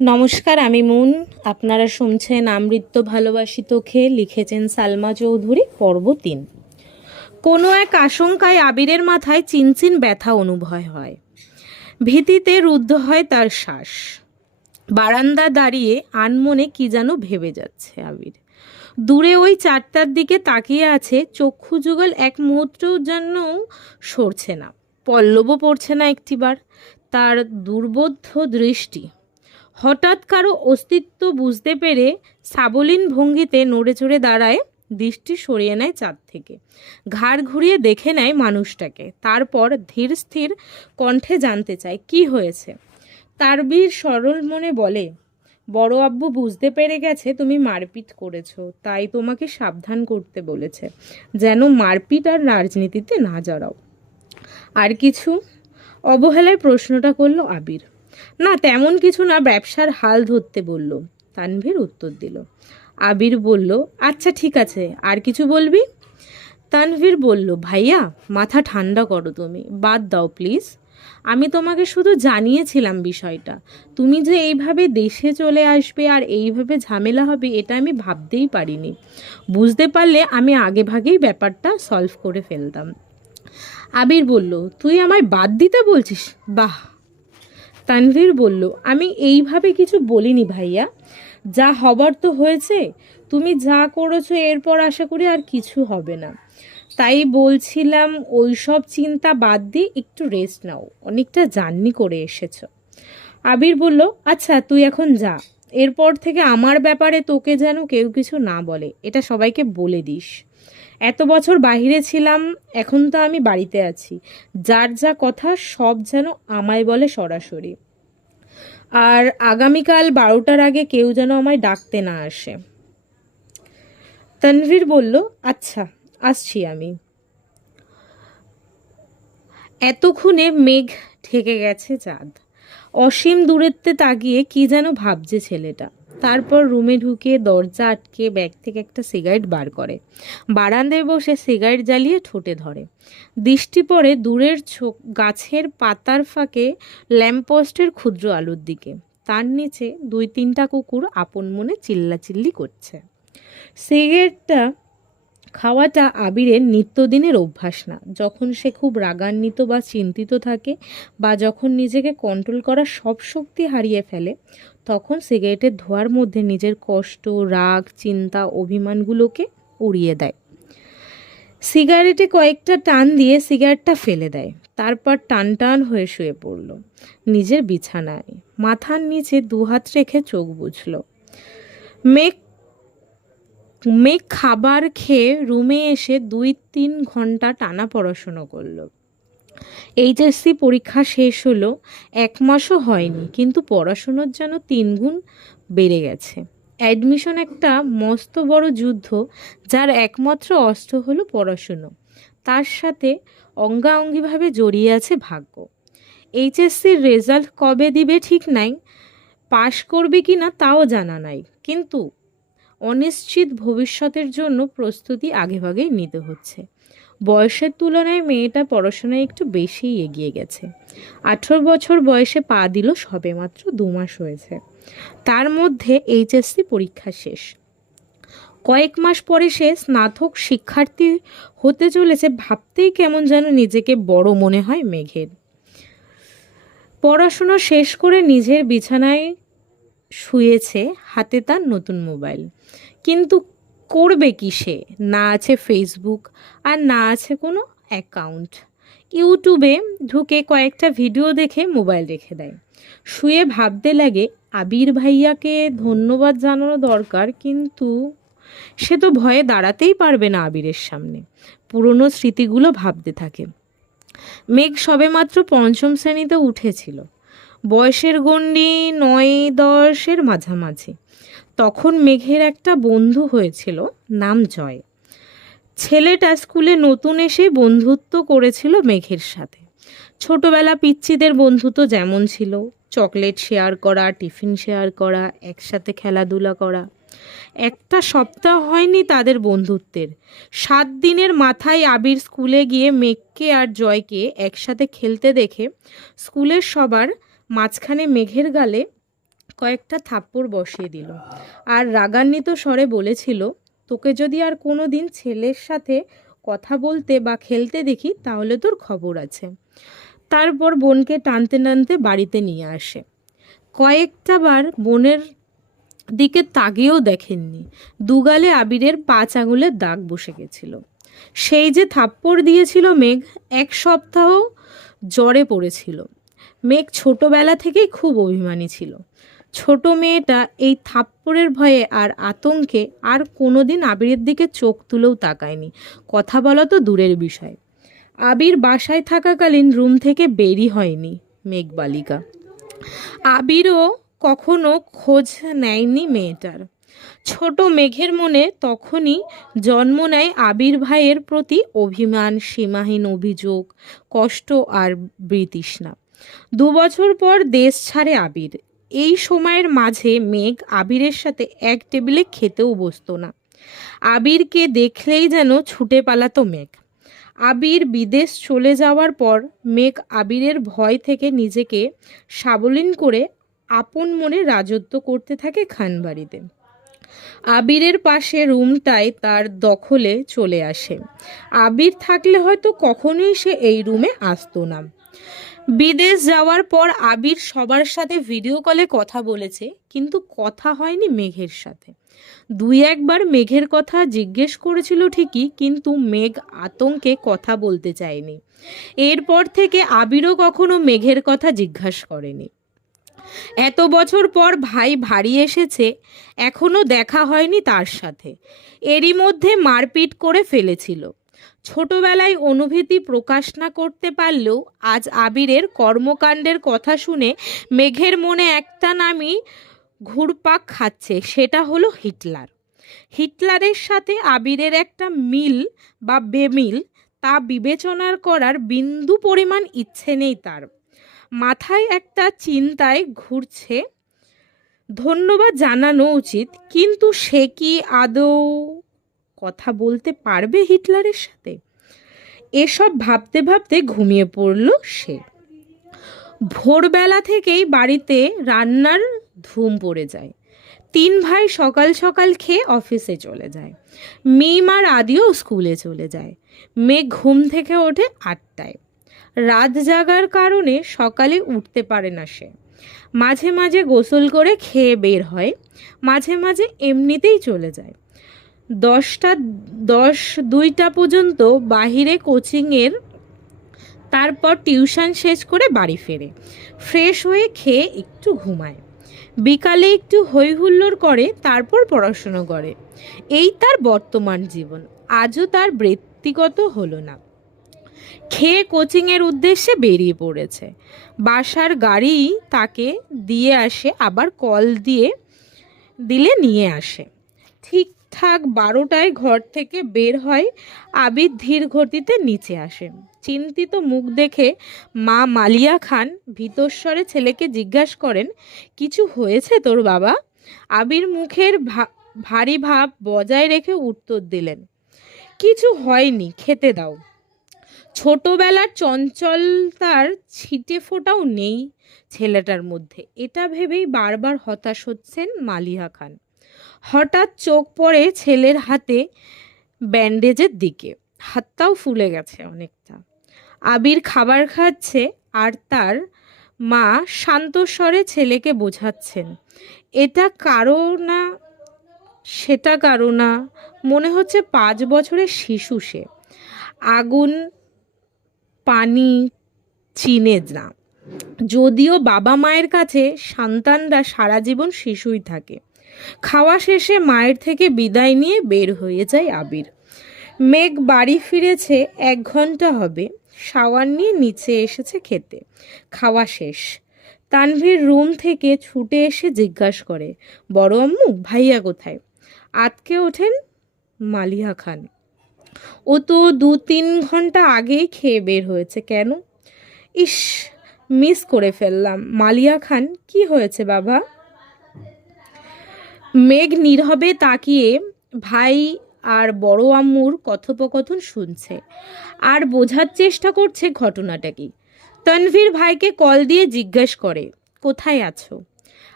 নমস্কার, আমি মুন। আপনারা শুনছেন আমৃত্য ভালোবাসি তোকে, লিখেছেন সালমা চৌধুরী। পর্ব ৩। কোনো এক আশঙ্কায় আবিরের মাথায় চিনচিন ব্যথা অনুভব হয়। ভীতিতে রুদ্ধ হয় তার শ্বাস। বারান্দা দাঁড়িয়ে আনমনে কি যেন ভেবে যাচ্ছে আবির। দূরে ওই ৪টার দিকে তাকিয়ে আছে, চক্ষু যুগল এক মুহূর্তও যেন সরছে না, পল্লবও পড়ছে না একটিবার। তার দুর্বোধ্য দৃষ্টি হঠাৎ কারো অস্তিত্ব বুঝতে পেরে সাবলীন ভঙ্গিতে নড়ে চড়ে দাঁড়ায়, দৃষ্টি সরিয়ে নেয় চাঁদ থেকে, ঘাড় ঘুরিয়ে দেখে নেয় মানুষটাকে, তারপর ধীর স্থির কণ্ঠে জানতে চায় কি হয়েছে। তারবীর সরল মনে বলে, বড় আব্বু বুঝতে পেরে গেছে তুমি মারপিট করেছো, তাই তোমাকে সাবধান করতে বলেছে, যেন মারপিট আর রাজনীতিতে না জড়াও। আর কিছু? অবহেলায় প্রশ্নটা করলো আবির। না, তেমন কিছু না, ব্যবসার হাল ধরতে বলল। তানভীর উত্তর দিল। আবির বলল, আচ্ছা ঠিক আছে, আর কিছু বলবি? তানভীর বলল, ভাইয়া মাথা ঠান্ডা করো, তুমি বাদ দাও প্লিজ। আমি তোমাকে শুধু জানিয়েছিলাম বিষয়টা। তুমি যে এইভাবে দেশে চলে আসবে আর এইভাবে ঝামেলা হবে, এটা আমি ভাবতেই পারিনি। বুঝতে পারলে আমি আগে ভাগেই ব্যাপারটা সলভ করে ফেলতাম। আবির বলল, তুই আমায় বাদ দিতে বলছিস? বাহ। তানভীর বলল, আমি এইভাবে কিছু বলিনি ভাইয়া, যা হবার তো হয়েছে। তুমি যা করেছো এরপর আশা করি আর কিছু হবে না, তাই বলছিলাম ওই সব চিন্তা বাদ দিয়ে একটু রেস্ট নাও, অনেকটা জার্নি করে এসেছো। আবির বলল, আচ্ছা তুই এখন যা, এরপর থেকে আমার ব্যাপারে তোকে যেন কেউ কিছু না বলে, এটা সবাইকে বলে দিস। এত বছর বাইরে ছিলাম, এখন তো আমি বাড়িতে আছি, যার যা কথা সব যেন আমায় বলে সরাসরি। আর আগামীকাল 12টার আগে কেউ যেন আমায় ডাকতে না আসে। তানভীর বলল, আচ্ছা আসছি আমি। এতক্ষণে মেঘ ঢেকে গেছে চাঁদ। অসীম দূরত্বে তাকিয়ে কি যেন ভাবছে ছেলেটা। তারপর রুমে ঢুকে দরজা আটকে ব্যাগ থেকে একটা সিগারেট বার করে, বারান্দায় বসে সিগারেট জ্বালিয়ে ঠোঁটে ধরে। দৃষ্টি পড়ে দূরের গাছের পাতার ফাঁকে ল্যাম্পপোস্টের ক্ষুদ্র আলোর দিকে। তার নিচে 2-3টা কুকুর আপন মনে চিল্লাচিল্লি করছে। সিগারেটটা খাওয়াটা আবিরের নিত্যদিনের অভ্যাস না। যখন সে খুব রাগান্বিত বা চিন্তিত থাকে, বা যখন নিজেকে কন্ট্রোল করার সব শক্তি হারিয়ে ফেলে, তখন সিগারেটের ধোঁয়ার মধ্যে নিজের কষ্ট, রাগ, চিন্তা, অভিমানগুলোকে উড়িয়ে দেয়। সিগারেটে কয়েকটা টান দিয়ে সিগারেটটা ফেলে দেয়, তারপর টান টান হয়ে শুয়ে পড়ল নিজের বিছানায়। মাথার নিচে 2 হাত রেখে চোখ বুঝল। মেঘ মেঘ খাবার খেয়ে রুমে এসে 2-3 ঘন্টা টানা পড়াশুনো করলো। এইচএসসি পরীক্ষা শেষ হলো, 1 মাসও হয়নি, কিন্তু পড়াশুনোর যেন 3 গুণ বেড়ে গেছে। অ্যাডমিশন একটা মস্ত বড় যুদ্ধ, যার একমাত্র অস্ত্র হলো পড়াশুনো। তার সাথে অঙ্গাঅঙ্গিভাবে জড়িয়ে আছে ভাগ্য। এইচএসসির রেজাল্ট কবে দিবে ঠিক নাই, পাশ করবে কি না তাও জানা নাই, কিন্তু অনিশ্চিত ভবিষ্যতের জন্য প্রস্তুতি আগেভাগেই নিতে হচ্ছে। বয়সের তুলনায় মেয়েটা পড়াশোনায় একটু বেশিই এগিয়ে গেছে। 18 বছর বয়সে পা দিল, সবেমাত্র 2 মাস হয়েছে। তার মধ্যে এইচএসসি পরীক্ষা শেষ। কয়েক মাস পরে সে স্নাতক শিক্ষার্থী হতে চলেছে, ভাবতেই কেমন যেন নিজেকে বড় মনে হয় মেঘের। পড়াশোনা শেষ করে নিজের বিছানায় শুয়েছে, হাতে তার নতুন মোবাইল। কিন্তু করবে কি সে? না আছে ফেসবুক, আর না আছে কোনো অ্যাকাউন্ট। ইউটিউবে ঢুকে কয়েকটা ভিডিও দেখে মোবাইল রেখে দেয়। শুয়ে ভাবতে লাগে, আবির ভাইয়াকে ধন্যবাদ জানানো দরকার, কিন্তু সে তো ভয়ে দাঁড়াতেই পারবে না আবিরের সামনে। পুরনো স্মৃতিগুলো ভাবতে থাকে। মেঘ সবেমাত্র 5ম শ্রেণীতে উঠেছিল, বয়সের গণ্ডি 9-10-এর মাঝামাঝি। তখন মেঘের একটা বন্ধু হয়েছিল, নাম জয়। ছেলেটা স্কুলে নতুন এসে বন্ধুত্ব করেছিল মেঘের সাথে। ছোটবেলা পিচ্চিদের বন্ধুত্ব যেমন ছিল, চকলেট শেয়ার করা, টিফিন শেয়ার করা, একসাথে খেলাধুলা করা। একটা সপ্তাহ হয়নি তাদের বন্ধুত্বের, 7 দিনের মাথায় আবির স্কুলে গিয়ে মেঘকে আর জয়কে একসাথে খেলতে দেখে স্কুলের সবার মাঝখানে মেঘের গালে কয়েকটা থাপ্পড় বসিয়ে দিল আর রাগান্বিত স্বরে বলেছিল, তোকে যদি আর কোনো দিন ছেলের সাথে কথা বলতে বা খেলতে দেখি তাহলে তোর খবর আছে। তারপর বোনকে টানতে টানতে বাড়িতে নিয়ে আসে। কয়েকটা বার বোনের দিকে তাকিয়েও দেখেননি। দুগালে আবিরের 5 আঙুলের দাগ বসে গেছিল। সেই যে থাপ্পড় দিয়েছিল মেঘ, 1 সপ্তাহ জ্বরে পড়েছিল। মেঘ ছোটবেলা থেকেই খুব অভিমানী ছিল। ছোট মেয়েটা এই থাপ্পড়ের ভয়ে আর আতঙ্কে আর কোনোদিন আবিরের দিকে চোখ তুলেও তাকায়নি, কথা বলা তো দূরের বিষয়। আবির বাসায় থাকাকালীন রুম থেকে বেরই হয়নি মেঘ বালিকা। আবিরও কখনো খোঁজ নেয়নি মেয়েটার। ছোট মেঘের মনে তখনই জন্ম নেয় আবির ভাইয়ের প্রতি অভিমান, সীমাহীন অভিযোগ, কষ্ট আর বিতৃষ্ণা। 2 বছর পর দেশ ছাড়ে আবির। এই সময়ের মাঝে মেঘ আবিরের সাথে এক টেবিলে খেতেও বসতো না। আবিরকে দেখলেই যেন ছুটে পালাতো মেঘ। আবির বিদেশ চলে যাওয়ার পর মেঘ আবিরের ভয় থেকে নিজেকে সাবলীন করে আপন মনে রাজত্ব করতে থাকে খানবাড়িতে। আবিরের পাশে রুমটায় তার দখলে চলে আসে। আবির থাকলে হয়তো কখনোই সে এই রুমে আসতো না। বিদেশ যাওয়ার পর আবির সবার সাথে ভিডিও কলে কথা বলেছে, কিন্তু কথা হয়নি মেঘের সাথে। 2-1 বার মেঘের কথা জিজ্ঞেস করেছিল ঠিকই, কিন্তু মেঘ আতঙ্কে কথা বলতে চায়নি। এরপর থেকে আবিরও কখনো মেঘের কথা জিজ্ঞাসা করেনি। এত বছর পর ভাই ভারী এসেছে, এখনো দেখা হয়নি তার সাথে। এরই মধ্যে মারপিট করে ফেলেছিল। ছোটবেলায় অনুভূতি প্রকাশ না করতে পারলেও আজ আবিরের কর্মকাণ্ডের কথা শুনে মেঘের মনে একটা নামই ঘুরপাক খাচ্ছে, সেটা হলো হিটলার। হিটলারের সাথে আবিরের একটা মিল বা বেমিল তা বিবেচনা করার বিন্দু পরিমাণ ইচ্ছে নেই তার। মাথায় একটা চিন্তায় ঘুরছে, ধন্যবাদ জানানো উচিত, কিন্তু সে কি আদৌ কথা বলতে পারবে হিটলারের সাথে? এসব ভাবতে ভাবতে ঘুমিয়ে পড়ল সে। ভোরবেলা থেকেই বাড়িতে রান্নার ধুম পড়ে যায়। 3 ভাই সকাল সকাল খেয়ে অফিসে চলে যায়। মিম আর আদিও স্কুলে চলে যায়। মেঘ ঘুম থেকে ওঠে 8টায়। রাত জাগার কারণে সকালে উঠতে পারে না সে। মাঝে মাঝে গোসল করে খেয়ে বের হয়, মাঝে মাঝে এমনিতেই চলে যায়। 2টা পর্যন্ত বাহিরে কোচিংয়ের, তারপর টিউশন শেষ করে বাড়ি ফেরে। ফ্রেশ হয়ে খেয়ে একটু ঘুমায়। বিকালে একটু হই হুল্লোড় করে, তারপর পড়াশুনো করে। এই তার বর্তমান জীবন। আজও তার ব্যক্তিগত হলো না। খেয়ে কোচিংয়ের উদ্দেশ্যে বেরিয়ে পড়েছে। বাসার গাড়ি তাকে দিয়ে আসে, আবার কল দিলে নিয়ে আসে। ঠিকঠাক 12টায় ঘর থেকে বের হয়। আবির ধীর গতিতে নিচে আসে। চিন্তিত মুখ দেখে মা মালিয়া খান ভীতস্বরে ছেলেকে জিজ্ঞাসা করেন, কিছু হয়েছে তোর বাবা? আবির মুখের ভারী ভাব বজায় রেখে উত্তর দিলেন, কিছু হয়নি, খেতে দাও। ছোটবেলার চঞ্চলতার ছিটে ফোটাও নেই ছেলেটার মধ্যে, এটা ভেবেই বারবার হতাশ হচ্ছেন মালিয়া খান। হঠাৎ চোখ পড়ে ছেলের হাতে ব্যান্ডেজের দিকে। হাতটাও ফুলে গেছে অনেকটা। আবির খাবার খাচ্ছে আর তার মা শান্ত স্বরে ছেলেকে বোঝাচ্ছেন, এটা কারো না, সেটা কারো না, মনে হচ্ছে 5 বছরের শিশু সে। আগুন পানি চিনে না। যদিও বাবা মায়ের কাছে সন্তানরা সারা জীবন শিশুই থাকে। খাওয়া শেষে মায়ের থেকে বিদায় নিয়ে বের হয়ে যায় আবির। মেঘ বাড়ি ফিরেছে 1 ঘন্টা হবে। শাওয়ার নিয়ে নিচে এসেছে খেতে। খাওয়া শেষ। তানভীর রুম থেকে ছুটে এসে জিজ্ঞাসা করে, বড় আম্মু, ভাইয়া কোথায়? আতকে ওঠেন মালিয়া খান। ও তো 2-3 ঘন্টা আগেই খেয়ে বের হয়েছে। কেন? ইস, মিস করে ফেললাম। মালিয়া খান, কি হয়েছে বাবা? মেঘ নীরবে তাকিয়ে ভাই আর বড় আম্মুর কথোপকথন শুনছে আর বোঝার চেষ্টা করছে ঘটনাটা কি। তানভীর ভাইকে কল দিয়ে জিজ্ঞেস করে, কোথায় আছো?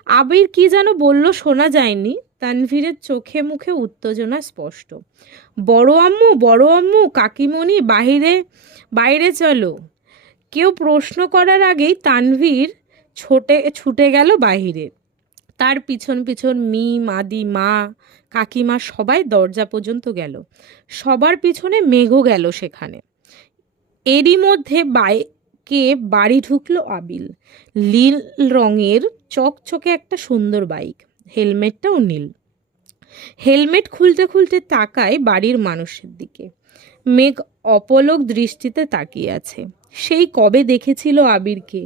আবির কি যেন বলল শোনা যায়নি, তানভীরের চোখে মুখে উত্তেজনা স্পষ্ট। বড় আম্মু, কাকিমণি, বাইরে বাইরে চলো। কেউ প্রশ্ন করার আগেই তানভীর ছুটে গেল বাহিরে। তার পিছন পিছন মাদি, মা, কাকিমা সবাই দরজা পর্যন্ত গেল। সবার পিছনে মেঘও গেল সেখানে। এরই মধ্যে বাইকে বাড়ি ঢুকলো আবিল। নীল রঙের চকচকে একটা সুন্দর বাইক, হেলমেটটাও নীল। হেলমেট খুলতে খুলতে তাকায় বাড়ির মানুষের দিকে। মেঘ অপলক দৃষ্টিতে তাকিয়ে আছে। সেই কবে দেখেছিল আবিরকে,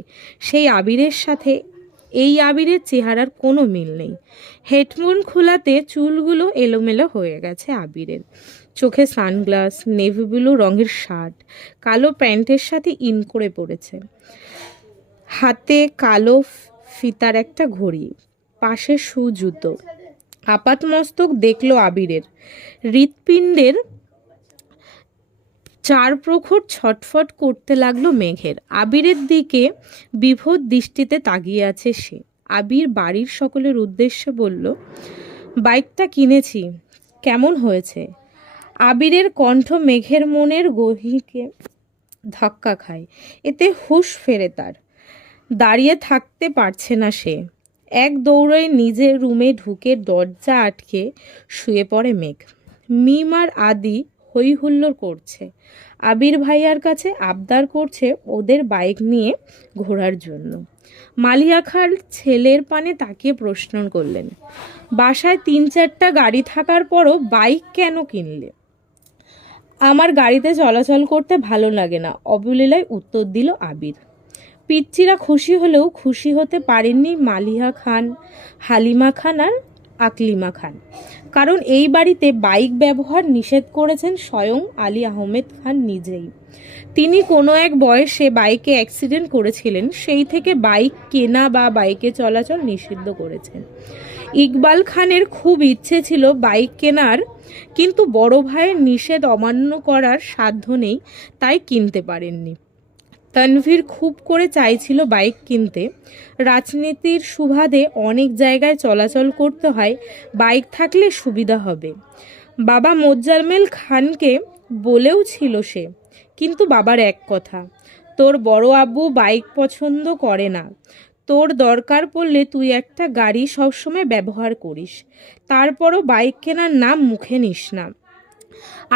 সেই আবিরের সাথে এই আবিরের চেহারার কোনো মিল নেই। হেডফোন খোলাতে চুলগুলো এলোমেলো হয়ে গেছে আবিরের। চোখে সানগ্লাস, নেভি ব্লু রঙের শার্ট, কালো প্যান্টের সাথে ইন করে পড়েছে। হাতে কালো ফিতার একটা ঘড়ি, পাশে শু জুতো। আপাতমস্তক দেখলো আবিরের। হৃৎপিণ্ডের চার প্রখর ছটফট করতে লাগলো মেঘের। আবিরের দিকে বিভোর দৃষ্টিতে তাকিয়ে আছে সে। আবির বাড়ির সকলের উদ্দেশ্যে বলল, বাইকটা কিনেছি, কেমন হয়েছে? আবিরের কণ্ঠ মেঘের মনের গভীরকে ধাক্কা খায়। এতে হুঁশ ফেরে তার। দাঁড়িয়ে থাকতে পারছে না সে। এক দৌড়ে নিজের রুমে ঢুকে দরজা আটকে শুয়ে পড়ে মেঘ। মিম আর আদি হই হুল্লোড় করছে। আবির ভাইয়ার কাছে আবদার করছে ওদের বাইক নিয়ে ঘোরার জন্য। মালিয়া খাল ছেলের পানে তাকিয়ে প্রশ্ন করলেন, বাসায় 3-4টা গাড়ি থাকার পরও বাইক কেন কিনলে? আমার গাড়িতে চলাচল করতে ভালো লাগে না, অবলীলায় উত্তর দিল আবির। পিচ্চিরা খুশি হলেও খুশি হতে পারেননি মালিহা খান, হালিমা খান আর আকলিমা খান। কারণ এই বাড়িতে বাইক ব্যবহার নিষেধ করেছেন স্বয়ং আলী আহমেদ খান নিজেই। তিনি কোনো এক বয়সে বাইকে অ্যাক্সিডেন্ট করেছিলেন, সেই থেকে বাইক কেনা বা বাইকে চলাচল নিষিদ্ধ করেছেন। ইকবাল খানের খুব ইচ্ছে ছিল বাইক কেনার, কিন্তু বড় ভাইয়ের নিষেধ অমান্য করার সাধ্য নেই, তাই কিনতে পারেননি। তানভীর খুব করে চাইছিল বাইক কিনতে। রাজনীতির সুবাদে অনেক জায়গায় চলাচল করতে হয়, বাইক থাকলে সুবিধা হবে। বাবা মোজাম্মেল খানকে বলেও ছিল সে, কিন্তু বাবার এক কথা, তোর বড় আব্বু বাইক পছন্দ করে না, তোর দরকার পড়লে তুই একটা গাড়ি সবসময় ব্যবহার করিস, তারপরও বাইক কেনার নাম মুখে নিস না।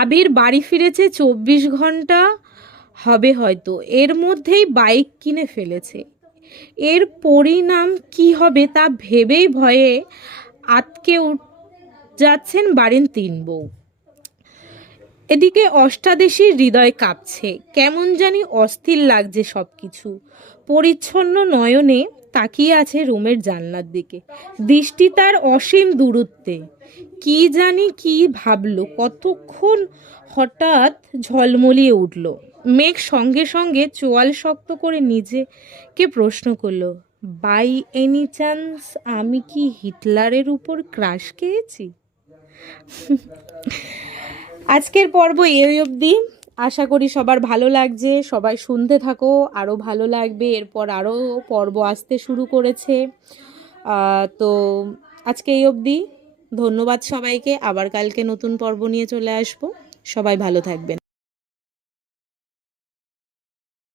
আবির বাড়ি ফিরেছে 24 ঘন্টা হবে হয়তো, এর মধ্যেই বাইক কিনে ফেলেছে। এর পরিণাম কি হবে তা ভেবেই ভয়ে আতকে যাচ্ছেন বাড়ির 3 বউ। এদিকে অষ্টাদশীর হৃদয় কাঁপছে, কেমন জানি অস্থির লাগছে সবকিছু। পরিচ্ছন্ন নয়নে তাকিয়ে আছে রুমের জানলার দিকে, দৃষ্টি তার অসীম দূরত্বে। কি জানি কি ভাবলো, কতক্ষণ হঠাৎ ঝলমলিয়ে উঠল। মেঘ সঙ্গে সঙ্গে চোয়াল শক্ত করে নিজেকে প্রশ্ন করলো, বাই এনি চান্স আমি কি হিটলারের উপর ক্রাশ খেয়েছি? আজকের পর্ব এই অবধি। আশা করি সবার ভালো লাগছে, সবাই শুনতে থাকো, আরও ভালো লাগবে। এরপর আরও পর্ব আসতে শুরু করেছে। তো আজকে এই অবধি, ধন্যবাদ সবাইকে। আবার কালকে নতুন পর্ব নিয়ে চলে আসবো। সবাই ভালো থাকবেন।